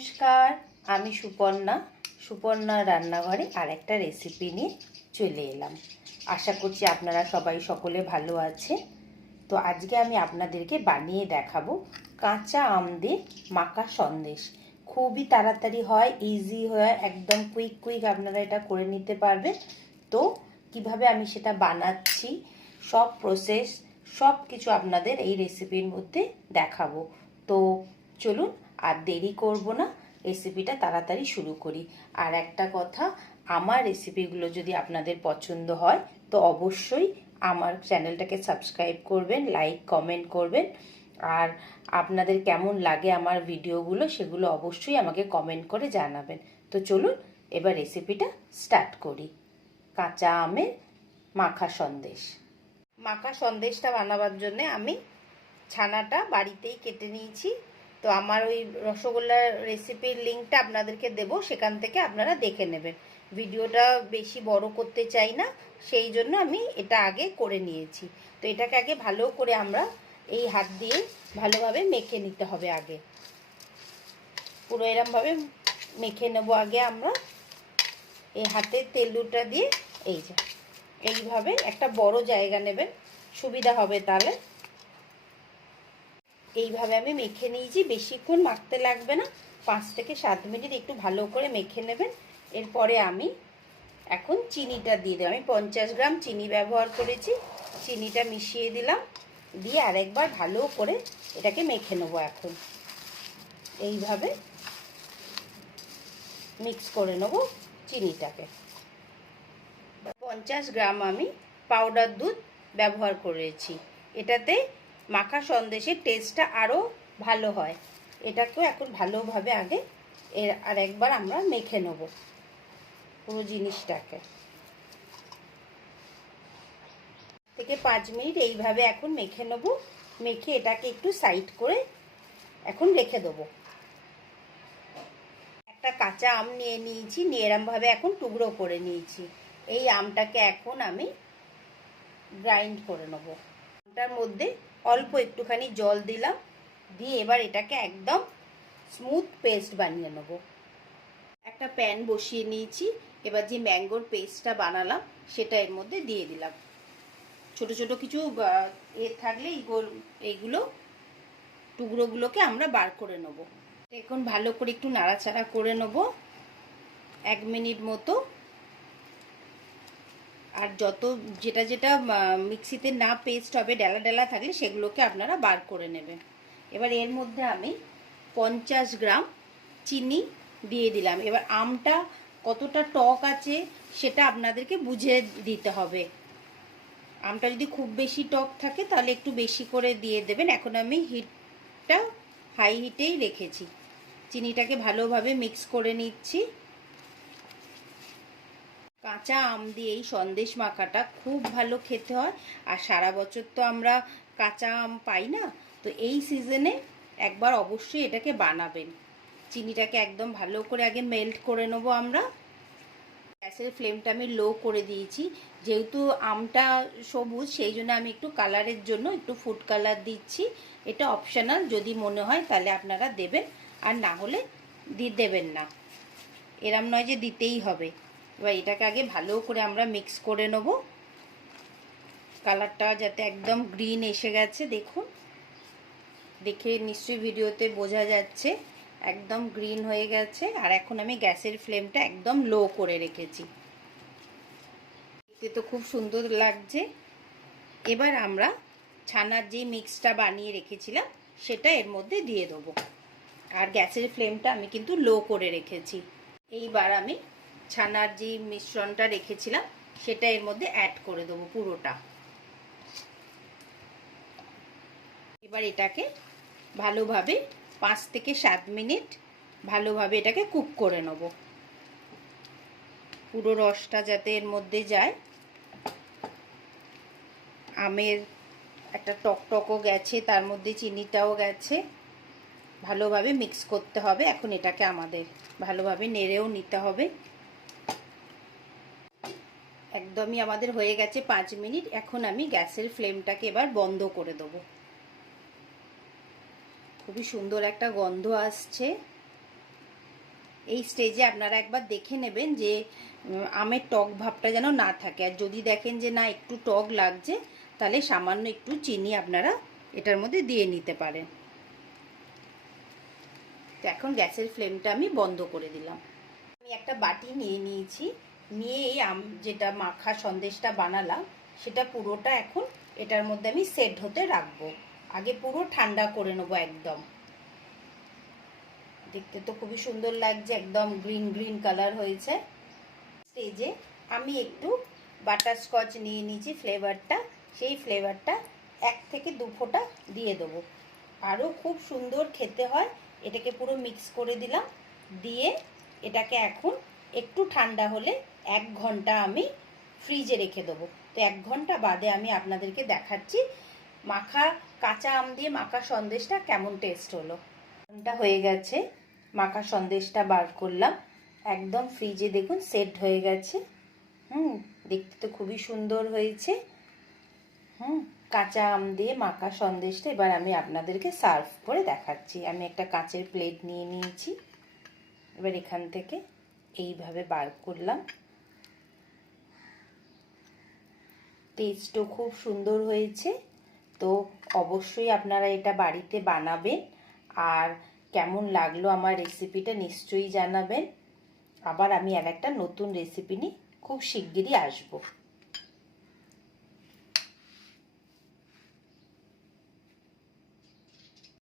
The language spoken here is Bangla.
নমস্কার, আমি সুপর্ণা রান্নাঘরে আরেকটা রেসিপি নিয়ে চলে এলাম। আশা করছি আপনারা সবাই সকলে ভালো আছে। তো আজকে আমি আপনাদেরকে বানিয়ে দেখাবো কাঁচা আম দিয়ে মাখা সন্দেশ। খুবই তাড়াতাড়ি হয়, ইজি হয়, একদম কুইক আপনারা এটা করে নিতে পারবেন। তো কিভাবে আমি সেটা বানাচ্ছি, সব প্রসেস সব কিছু আপনাদের এই রেসিপির মধ্যে দেখাবো। তো চলুন আর দেরি করব না, রেসিপিটা তাড়াতাড়ি শুরু করি। আর একটা কথা, আমার রেসিপিগুলো যদি আপনাদের পছন্দ হয় তো অবশ্যই আমার চ্যানেলটাকে সাবস্ক্রাইব করবেন, লাইক কমেন্ট করবেন। আর আপনাদের কেমন লাগে আমার ভিডিওগুলো সেগুলো অবশ্যই আমাকে কমেন্ট করে জানাবেন। তো চলুন এবার রেসিপিটা স্টার্ট করি। কাঁচা আমের মাখা সন্দেশ। মাখা সন্দেশটা বানাবার জন্য আমি ছানাটা বাড়িতেই কেটে নিয়েছি। তো আমার ওই রসগোল্লার রেসিপির লিঙ্কটা আপনাদেরকে দেবো, সেখান থেকে আপনারা দেখে নেবেন। ভিডিওটা বেশি বড় করতে চাই না, সেই জন্য আমি এটা আগে করে নিয়েছি। তো এটাকে আগে ভালো করে আমরা এই হাত দিয়ে ভালোভাবে মেখে নিতে হবে। আগে পুরো এরমভাবে মেখে নেব। আগে আমরা এই হাতের তেলুটা দিয়ে এইভাবে একটা বড় জায়গা নেবেন, সুবিধা হবে তাহলে। এইভাবে আমি মেখে নিয়েছি, বেশিক্ষণ মাখতে লাগবে না, 5 থেকে 7 মিনিট একটু ভালো করে মেখে নেবেন। এরপরে আমি এখন চিনিটা দিয়ে দেব। আমি 50 গ্রাম চিনি ব্যবহার করেছি। চিনিটা মিশিয়ে দিলাম, দিয়ে আরেকবার ভালো করে এটাকে মেখে নেবো। এখন এইভাবে মিক্স করে নেব চিনিটাকে। 50 গ্রাম আমি পাউডার দুধ ব্যবহার করেছি। এটাতে মাখা সন্দেশের টেস্টটা আরও ভালো হয়। এটাকেও এখন ভালোভাবে আগে আর একবার আমরা মেখে নেব পুরো জিনিসটাকে। থেকে 5 মিনিট এইভাবে এখন মেখে নেব। মেখে এটাকে একটু সাইড করে এখন রেখে দেবো। একটা কাঁচা আম নিয়ে নিয়েছি, নিয়ে এরমভাবে এখন টুকরো করে নিয়েছি। এই আমটাকে এখন আমি গ্রাইন্ড করে নেব। আমটার মধ্যে অল্প একটুখানি জল দিলাম, দিয়ে এবার এটাকে একদম স্মুথ পেস্ট বানিয়ে নেব। একটা প্যান বসিয়ে নিয়েছি। এবার যে ম্যাঙ্গোর পেস্টটা বানালাম সেটা এর মধ্যে দিয়ে দিলাম। ছোট ছোট কিছু থাকলে এইগুলো টুকরোগুলোকে আমরা বার করে নেব। এখন ভালো করে একটু নাড়াচাড়া করে নেব 1 মিনিট মতো। আর যেটা যেটা মিক্সিতে না পেস্ট হবে, ডেলা ডেলা থাকলে সেগুলোকে আপনারা বার করে নেবেন। এবার এর মধ্যে আমি 50 গ্রাম চিনি দিয়ে দিলাম। এবার আমটা কতটা টক আছে সেটা আপনাদেরকে বুঝে দিতে হবে। আমটা যদি খুব বেশি টক থাকে তাহলে একটু বেশি করে দিয়ে দেবেন। এখন আমি হিটটা হাই হিটেই রেখেছি। চিনিটাকে ভালোভাবে মিক্স করে নিচ্ছি। কাঁচা আম দিয়ে এই সন্দেশ মাখাটা খুব ভালো খেতে হয়। আর সারা বছর তো আমরা কাঁচা আম পাই না, তো এই সিজনে একবার অবশ্যই এটাকে বানাবেন। চিনিটাকে একদম ভালো করে আগে মেল্ট করে নেব আমরা। গ্যাসের ফ্লেমটা আমি লো করে দিয়েছি। যেহেতু আমটা সবুজ, সেই জন্য আমি একটু কালারের জন্য একটু ফুড কালার দিচ্ছি। এটা অপশনাল, যদি মনে হয় তাহলে আপনারা দেবেন, আর না হলে দেবেন না। এরম নয় যে দিতেই হবে। এবার এটাকে আগে ভালো করে আমরা মিক্স করে নেব। কালারটা যাতে একদম গ্রিন এসে গেছে, দেখুন, দেখে নিশ্চয়ই ভিডিওতে বোঝা যাচ্ছে একদম গ্রিন হয়ে গেছে। আর এখন আমি গ্যাসের ফ্লেমটা একদম লো করে রেখেছি। দেখতে তো খুব সুন্দর লাগছে। এবার আমরা ছানার যে মিক্সটা বানিয়ে রেখেছিলাম সেটা এর মধ্যে দিয়ে দেবো। আর গ্যাসের ফ্লেমটা আমি কিন্তু লো করে রেখেছি। এইবার আমি ছানার যে মিশ্রণটা রেখেছিলাম সেটা এর মধ্যে অ্যাড করে দেবো পুরোটা। এবার এটাকে ভালোভাবে 5 থেকে 7 মিনিট ভালোভাবে এটাকে কুক করে নেব, পুরো রসটা যাতে এর মধ্যে যায়। আমের একটা টকটকও গেছে, তার মধ্যে চিনিটাও গেছে। ভালোভাবে মিক্স করতে হবে। এখন এটাকে আমাদের ভালোভাবে নেড়েও নিতে হবে। একদমই আমাদের হয়ে গেছে 5 মিনিট। এখন আমি গ্যাসের ফ্লেমটাকে এবার বন্ধ করে দেবো। খুবই সুন্দর একটা গন্ধ আসছে। এই স্টেজে আপনারা একবার দেখে নেবেন যে আমের টক ভাবটা যেন না থাকে। আর যদি দেখেন যে না একটু টক লাগছে, তাহলে সামান্য একটু চিনি আপনারা এটার মধ্যে দিয়ে নিতে পারেন। তো এখন গ্যাসের ফ্লেমটা আমি বন্ধ করে দিলাম। আমি একটা বাটি নিয়ে নিয়েছি, নিয়ে এই যেটা মাখা সন্দেশটা বানালাম সেটা পুরোটা এখন এটার মধ্যে আমি সেট হতে রাখবো। আগে পুরো ঠান্ডা করে নেবো একদম। দেখতে তো খুবই সুন্দর লাগছে, একদম গ্রিন গ্রিন কালার হয়েছে। স্টেজে আমি একটু বাটারস্কচ নিয়ে নিয়েছি ফ্লেভারটা, সেই ফ্লেভারটা 1 থেকে 2 ফোঁটা দিয়ে দেবো। আরও খুব সুন্দর খেতে হয়। এটাকে পুরো মিক্স করে দিলাম, দিয়ে এটাকে এখন একটু ঠান্ডা হলে 1 ঘন্টা আমি ফ্রিজে রেখে দেবো। তো 1 ঘন্টা বাদে আমি আপনাদেরকে দেখাচ্ছি মাখা কাঁচা আম দিয়ে মাখা সন্দেশটা কেমন টেস্ট হলো। ঘন্টা হয়ে গেছে, মাখা সন্দেশটা বার করলাম, একদম ফ্রিজে দেখুন সেট হয়ে গেছে। দেখতে তো খুবই সুন্দর হয়েছে। কাঁচা আম দিয়ে মাখা সন্দেশটা এবার আমি আপনাদেরকে সার্ভ করে দেখাচ্ছি। আমি একটা কাঁচের প্লেট নিয়ে নিয়েছি, এবার এখান থেকে এইভাবে বার করলাম। টেস্টও খুব সুন্দর হয়েছে। তো অবশ্যই আপনারা এটা বাড়িতে বানাবেন, আর কেমন লাগলো আমার রেসিপিটা নিশ্চয়ই জানাবেন। আবার আমি আর একটা নতুন রেসিপি নিয়ে খুব শিগগিরই আসবো।